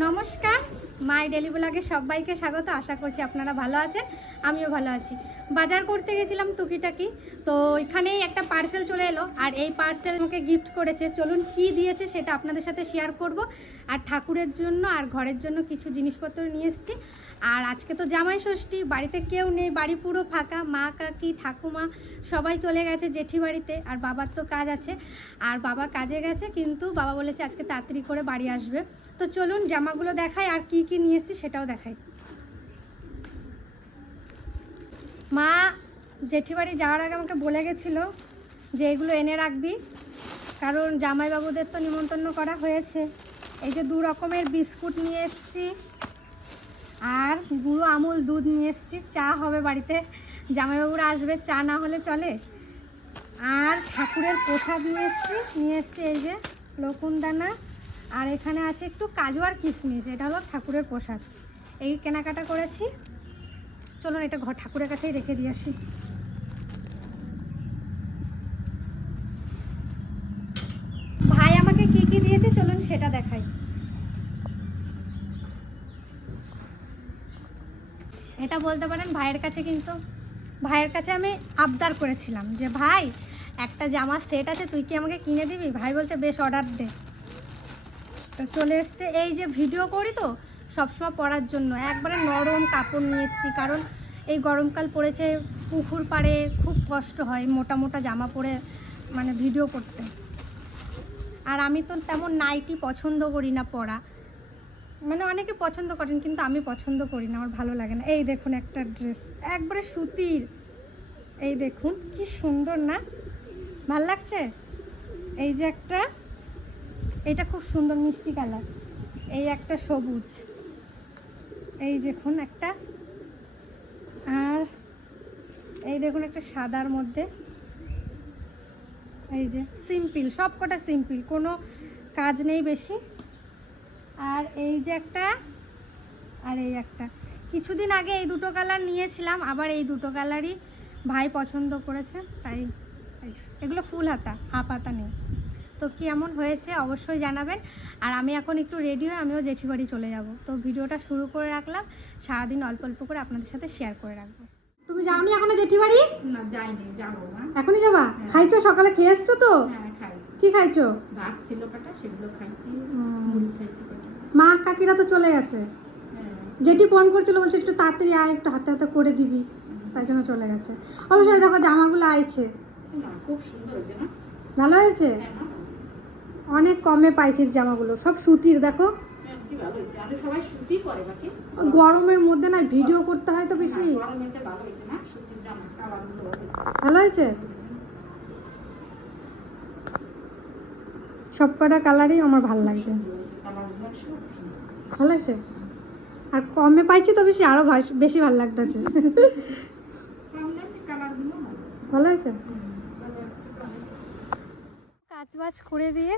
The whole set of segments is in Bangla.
নমস্কার, মাই ডেলি ব্লগে সবাইকে স্বাগত। আশা করছি আপনারা ভালো আছেন, আমিও ভালো আছি। বাজার করতে গেছিলাম টুকিটাকি, তো এখানেই একটা পার্সেল চলে এলো। আর এই পার্সেল আমাকে গিফট করেছে। চলুন কি দিয়েছে সেটা আপনাদের সাথে শেয়ার করব। আর ঠাকুরের জন্য আর ঘরের জন্য কিছু জিনিসপত্র নিয়ে এসেছি। আর আজকে তো জামাই ষষ্ঠী, বাড়িতে কেউ নেই, বাড়ি পুরো ফাঁকা। মা, কাকি, ঠাকুমা সবাই চলে গেছে জেঠি বাড়িতে। আর বাবার তো কাজ আছে, আর বাবা কাজে গেছে, কিন্তু বাবা বলেছে আজকে তাড়াতাড়ি করে বাড়ি আসবে। তো চলুন জামাগুলো দেখাই আর কি কি নিয়ে এসেছি সেটাও দেখাই। মা জেঠি বাড়ি যাওয়ার আগে আমাকে বলে গেছিলো যে এগুলো এনে রাখবি, কারণ জামাইবাবুদের তো নিমন্ত্রণ করা হয়েছে। এই যে 2 রকমের বিস্কুট নিয়ে এসেছি, আর গুঁড়ো আমুল দুধ নিয়ে এসেছি। চা হবে বাড়িতে, জামাইবাবুরা আসবে, চা না হলে চলে। আর ঠাকুরের প্রসাদ নিয়ে এসেছি এই যে লকুনদানা। আর এখানে আছে একটু কাজু আর কিশমিশ, এটা হলো ঠাকুরের প্রসাদ। এই কেনাকাটা করেছি। চলুন এটা ঠাকুরের কাছেই রেখে দিয়ে আসি। ভাই আমাকে কি কি দিয়েছে চলুন সেটা দেখাই। এটা বলতে পারেন ভাইয়ের কাছে, কিন্তু ভাইয়ের কাছে আমি আবদার করেছিলাম যে ভাই একটা জামার সেট আছে, তুই কি আমাকে কিনে দিবি? ভাই বলছে বেশ, অর্ডার দে। তো চলে এসছে। এই যে ভিডিও করি তো সবসময় পরার জন্য একবারে নরম কাপড় নিয়ে এসেছি, কারণ এই গরমকাল পড়েছে, পুকুর পাড়ে খুব কষ্ট হয় মোটা মোটা জামা পরে মানে ভিডিও করতে। আর আমি তো তেমন নাইটি পছন্দ করি না পরা, মানে অনেকে পছন্দ করেন কিন্তু আমি পছন্দ করি না, আমার ভালো লাগে না। এই দেখুন একটা ড্রেস একবারে সুতির, এই দেখুন কি সুন্দর না, ভাল লাগছে। এই যে একটা, এইটা খুব সুন্দর মিষ্টি কালার। এই একটা সবুজ, এই দেখুন একটা। আর এই দেখুন একটা সাদার মধ্যে, এই যে সিম্পল, সব কটা সিম্পল, কোনো কাজ নেই বেশি। আর এই যে একটা, আর এই একটা। কিছুদিন আগে এই দুটো কালার নিয়েছিলাম, আবার এই দুটো কালারই ভাই পছন্দ করেছে, তাই এগুলো ফুল হাতা, হাফ হাতা নেই। তো কেমন হয়েছে অবশ্যই জানাবেন। আর আমি এখন একটু রেডি হয়ে আমিও জেঠি বাড়ি চলে যাব। তো ভিডিওটা শুরু করে রাখলাম, সারাদিন অল্প অল্প করে আপনাদের সাথে শেয়ার করে রাখবো। তুমি যাওনি এখনো জেঠি বাড়ি? না যাইনি, যাবো না। এখনই যাবা? খাইছো? সকালে খেয়ে এসছো তো? হ্যাঁ খাইছি। কি খাইছো? ভাত ছিল কাটা, সেগুলো খাইছি, মুড়ি খাইছি কটা। মা কাকিরা তো চলে গেছে। জেঠি ফোন করছিল, বলছে একটু তাড়াতাড়ি আয়, একটু হাতে হাতে করে দিবি, তাই জন্য চলে গেছে। অবশ্যই দেখো জামাগুলো আইছে, না খুব সুন্দর হয়েছে না? ভালো হয়েছে। অনেক কমে পাইছি জামাগুলো, সব সুতির। দেখো কি ভালো হয়েছে, আমি সবাই সুতি করে বাকি। গরমের মধ্যে না ভিডিও করতে হয় তো বেশি। গরমেতে ভালো হয়েছে না, সুতির জামা কালারগুলো ভালো হয়েছে। সব কটা কালারই আমার ভালো লাগছে, ভালো হয়েছে। আর কমে পাইছি তো বেশি, আরো বেশি ভালো লাগতেছে। ভালো হয়েছে। কাজ বাজ করে দিয়ে,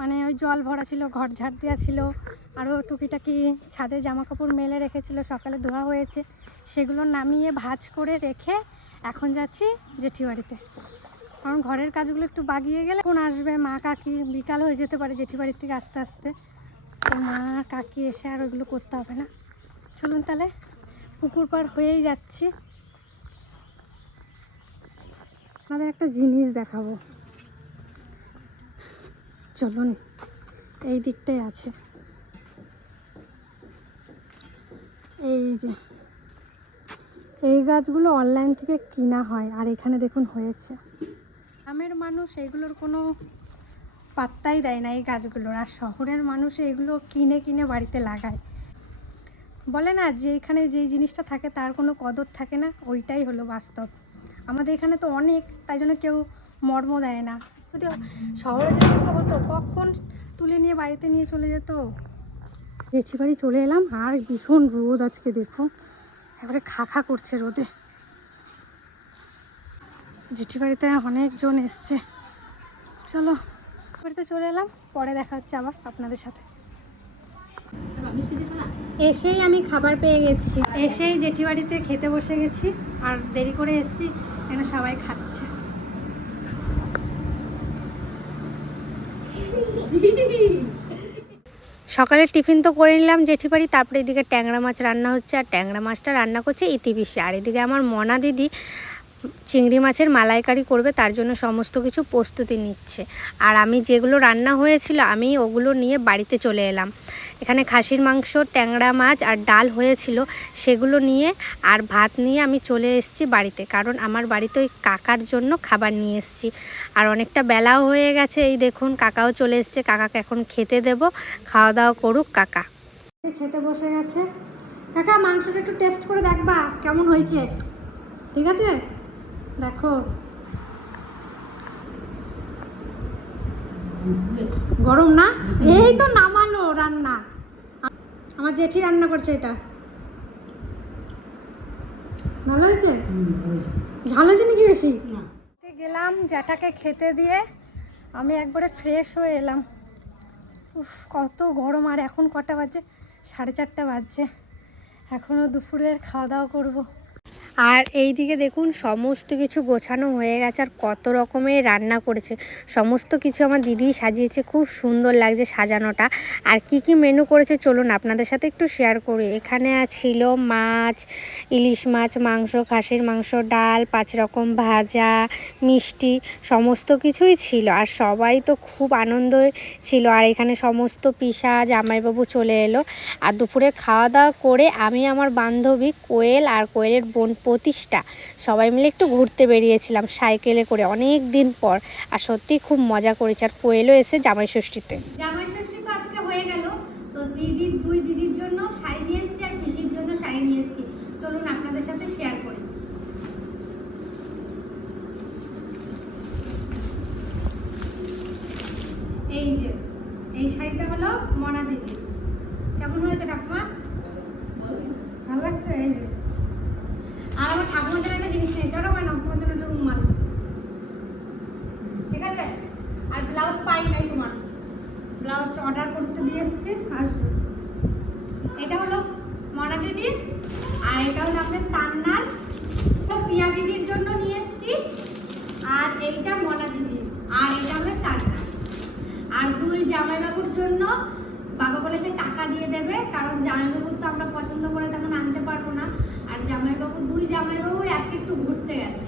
মানে ওই জল ভরা ছিল, ঘর ঝাড় দেওয়া ছিল, আরও টুকিটাকি ছাদে জামা কাপড় মেলে রেখেছিল, সকালে ধোয়া হয়েছে, সেগুলো নামিয়ে ভাঁজ করে রেখে এখন যাচ্ছি জেঠি বাড়িতে। কারণ ঘরের কাজগুলো একটু বাগিয়ে গেলে কোন আসবে, মা কাকি, বিকাল হয়ে যেতে পারে জেঠি বাড়ির থেকে আস্তে আস্তে। তো মা কাকি এসে আর ওইগুলো করতে হবে না। চলুন তাহলে, পুকুর পাড় হয়েই যাচ্ছি। আমাদের একটা জিনিস দেখাবো, চলুন। এই দিকটাই আছে, এই যে এই গাছগুলো অনলাইন থেকে কিনা হয়, আর এখানে দেখুন হয়েছে। গ্রামের মানুষ এগুলোর কোনো পাত্তাই দেয় না এই গাছগুলোর, আর শহরের মানুষ এগুলো কিনে কিনে বাড়িতে লাগায়। বলে না যে এখানে যেই জিনিসটা থাকে তার কোনো কদর থাকে না, ওইটাই হলো বাস্তব। আমাদের এখানে তো অনেক, তাই জন্য কেউ মর্ম দেয় না। যদি শহরে যদি হতো কখন তুলে নিয়ে বাড়িতে নিয়ে চলে যেত। জেঠি বাড়ি চলে এলাম, আর ভীষণ রোদ আজকে, দেখো এবারে খা খা করছে রোদে। জেঠি বাড়িতে অনেকজন এসছে। চলো বাড়িতে চলে এলাম, পরে দেখা হচ্ছে আবার আপনাদের সাথে। এসেই আমি খাবার পেয়ে গেছি, এসেই জেঠি বাড়িতে খেতে বসে গেছি। আর দেরি করে এসেছি, এখানে সবাই খাচ্ছে। সকালের টিফিন তো করে নিলাম জেঠি বাড়ি, তারপরে এদিকে ট্যাংরা মাছ রান্না হচ্ছে, আর ট্যাংরা মাছটা রান্না করছে ইতিবিশি। আর এদিকে আমার মনা দিদি চিংড়ি মাছের মালাইকারি করবে, তার জন্য সমস্ত কিছু প্রস্তুতি নিচ্ছে। আর আমি যেগুলো রান্না হয়েছিল আমি ওগুলো নিয়ে বাড়িতে চলে এলাম। এখানে খাসির মাংস, ট্যাংরা মাছ আর ডাল হয়েছিল, সেগুলো নিয়ে আর ভাত নিয়ে আমি চলে এসেছি বাড়িতে, কারণ আমার বাড়িতে ওই কাকার জন্য খাবার নিয়ে এসেছি। আর অনেকটা বেলাও হয়ে গেছে, এই দেখুন কাকাও চলে এসছে, কাকাকে এখন খেতে দেব, খাওয়া দাওয়া করুক কাকা। খেতে বসে গেছে কাকা, মাংসটা একটু টেস্ট করে দেখবা কেমন হয়েছে, ঠিক আছে? দেখো গরম না, এই তো নামালো রান্না, আমার জেঠি রান্না করছে, এটা ভালো হয়েছে? ঝাল হয়েছে নাকি বেশি? গেলাম জ্যাঠাকে খেতে দিয়ে আমি একবারে ফ্রেশ হয়ে এলাম। উফ কত গরম, আর এখন কটা বাজে? 4:30 বাজছে, এখনও দুপুরের খাওয়া দাওয়া করবো। আর এই দিকে দেখুন সমস্ত কিছু গোছানো হয়ে গেছে, আর কত রকমের রান্না করেছে, সমস্ত কিছু আমার দিদি সাজিয়েছে, খুব সুন্দর লাগছে সাজানোটা। আর কি কি মেনু করেছে চলুন আপনাদের সাথে একটু শেয়ার করি। এখানে ছিল মাছ, ইলিশ মাছ, মাংস, খাসির মাংস, ডাল, 5 রকম ভাজা, মিষ্টি, সমস্ত কিছুই ছিল। আর সবাই তো খুব আনন্দ ছিল। আর এখানে সমস্ত পিসা জামাইবাবু চলে এলো। আর দুপুরের খাওয়া দাওয়া করে আমি আমার বান্ধবী কোয়েল আর কোয়েলের বোন প্রতিষ্ঠা সবাই মিলে একটু ঘুরতে বেরিয়েছিলাম সাইকেলে করে অনেক দিন পর। আর সত্যি খুব মজা করেছে। আর কোয়েলও এসে জামাই ষষ্ঠীতে। জামাই ষষ্ঠী তো আজকে হয়ে গেল, তো দুই দিদির জন্য শাড়ি নিয়ে এসেছি আর পিসির জন্য শাড়ি নিয়ে এসেছি, চলুন আপনাদের সাথে শেয়ার করি। এই যে এই শাড়িটা হলো মনা দিদি, কেমন হয়েছে ঠাকুমা? ভালো লাগছে? এই যে আর আমার ঠাকুমাদের একটা জিনিস নিয়েছে, ওটা কেন তোমার জন্য একটা রুমাল, ঠিক আছে? আর ব্লাউজ পাই নাই, তোমার ব্লাউজ অর্ডার করতে দিয়ে এসেছি, আসবে। এটা হলো মনা দিদির, আর এটা হলো আপনার তান্নার, পিয়া দিদির জন্য নিয়ে এসেছি। আর এইটা মনা দিদির, আর এটা হলো তান্নার। আর দুই জামাইবাবুর জন্য বাবা বলেছে টাকা দিয়ে দেবে, কারণ জামাইবাবুর তো আমরা পছন্দ করে তখন আনতে পারবো না। আর দুই জামাইবাবু আজকে একটু ঘুরতে গেছে,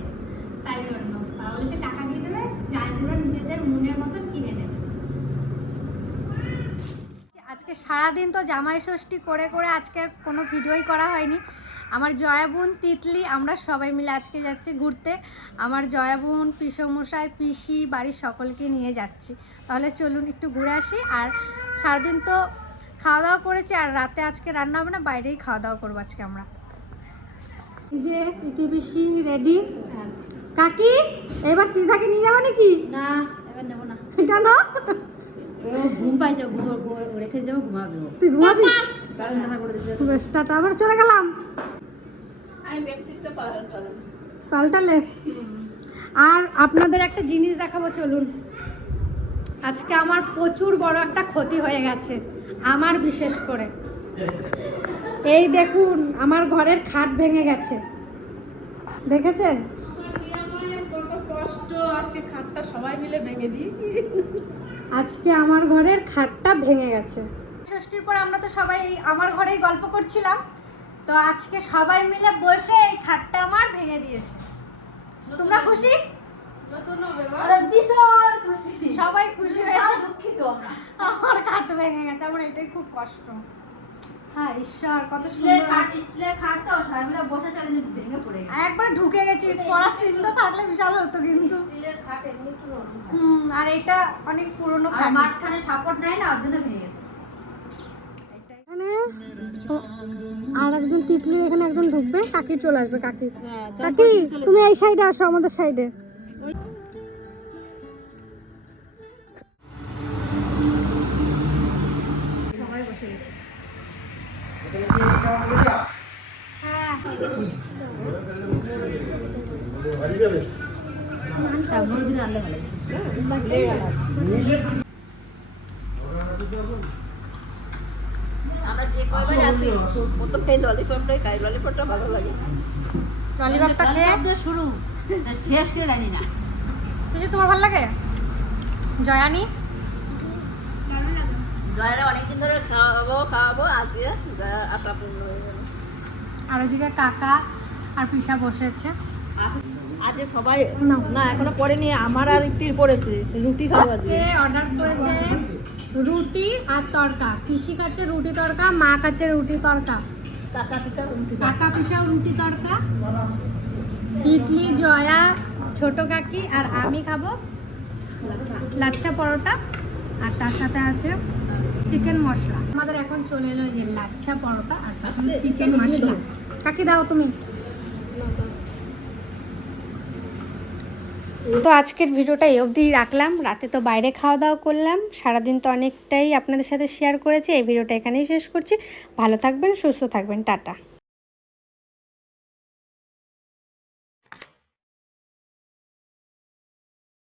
তাই জন্য বাবা বলেছে টাকা দিয়ে দেবে, জামাইবাবুরা নিজেদের মনের মতন কিনে নেবে। আজকে সারাদিন তো জামাই ষষ্ঠী করে করে আজকে কোনো ভিডিওই করা হয়নি। আমার জয়া বোন, তিতলি, আমরা সবাই মিলে আজকে যাচ্ছি ঘুরতে। আমার জয়া বোন, পিসমশাই, পিসি, বাড়ির সকলকে নিয়ে যাচ্ছি। তাহলে চলুন একটু ঘুরে আসি। আর সারাদিন তো খাওয়া দাওয়া করেছি, আর রাতে আজকে রান্না হবে না, বাইরেই খাওয়া দাওয়া করবো আজকে আমরা। এই যে ইতিবিশি রেডি। কাকি এবার তিথাকে নিয়ে যাবো নাকি? না, এবার নেবো না। কেন? ঘুম পাইছে, রেখে যাবো, ঘুমাবো। তুই ঘুমাবি? আমি বেশ, টাটা, আমরা চলে গেলাম। বেডশিটটা পাল্টালে? আর আপনাদের একটা জিনিস দেখাবো চলুন। আজকে আমার প্রচুর বড় একটা ক্ষতি হয়ে গেছে, আমার বিশেষ করে। এই দেখুন আমার ঘরের খাট ভেঙে গেছে, দেখেছেন? কত কষ্ট, আজকে খাটটা সবাই মিলে ভেঙে দিয়েছি। আজকে আমার ঘরের খাটটা ভেঙে গেছে। ষষ্ঠীর পর আমরা তো সবাই আমার ঘরেই গল্প করছিলাম, তো আজকে সবাই মিলে বসে এই খাটটা আমার ভেঙে দিয়েছে। তোমরা খুশি? ভীষণ খুশি, সবাই খুশি হয়েছে। দুঃখিত আমরা, আমার খাট ভেঙে গেছে, আমার এটাই খুব কষ্ট। হ্যাঁ ঈশ্বর, কত সুন্দর স্টিলের খাট তো সবাই মিলে বসে চালিয়ে ভেঙে পড়ে গেছে। একবার ঢুকে গেছি, পড়ার চিন্তা থাকলে বিশাল হতো কিন্তু। স্টিলের খাট এমনি একটু নরম হয়। আর এটা অনেক পুরনো আর খাট, মাঝখানে সাপোর্ট নাই না, ওর জন্য ভেঙে গেছে। এখানে আর একজন তিতলির এখানে একজন ঢুকবে, কাকি চলে আসবে। কাকি, কাকি তুমি এই সাইডে আসো, আমাদের সাইডে। আমরা যে কয়বার আসি প্রথমে এই ললিপপটাই খাই, ললিপপটা ভালো লাগে। ললিপপটা খেয়ে শুরু শেষ কে জানি না। কিছু তোমার ভালো লাগে? জয়ানি জয়েরা অনেকদিন ধরে খাওয়াবো আজকে জয়ের আশা পূর্ণ হয়ে গেল। আর ওইদিকে কাকা আর পিসা বসেছে। আজকে সবাই না এখনো পড়েনি, আমার আর ইক্তির পড়েছে রুটি খাওয়া আজকে। অর্ডার করেছে রুটি আর তড়কা। পিসি খাচ্ছে রুটি তড়কা, মা খাচ্ছে রুটি তড়কা, কাকা পিসাও রুটি তড়কা। ইডলি জয়া, ছোট কাকি আর আমি খাবো লাচ্ছা পরোটা, আর তার সাথে আছে চিকেন মশলা। আমাদের এখন চলে এলো এই যে লাচ্ছা পরোটা আর তার সাথে চিকেন মশলা। কাকি দাও তুমি। তো আজকের ভিডিওটা এই অবধি রাখলাম। রাতে তো বাইরে খাওয়া দাওয়া করলাম, সারাদিন তো অনেকটাই আপনাদের সাথে শেয়ার করেছি। এই ভিডিওটা এখানেই শেষ করছি। ভালো থাকবেন, সুস্থ থাকবেন, টাটা।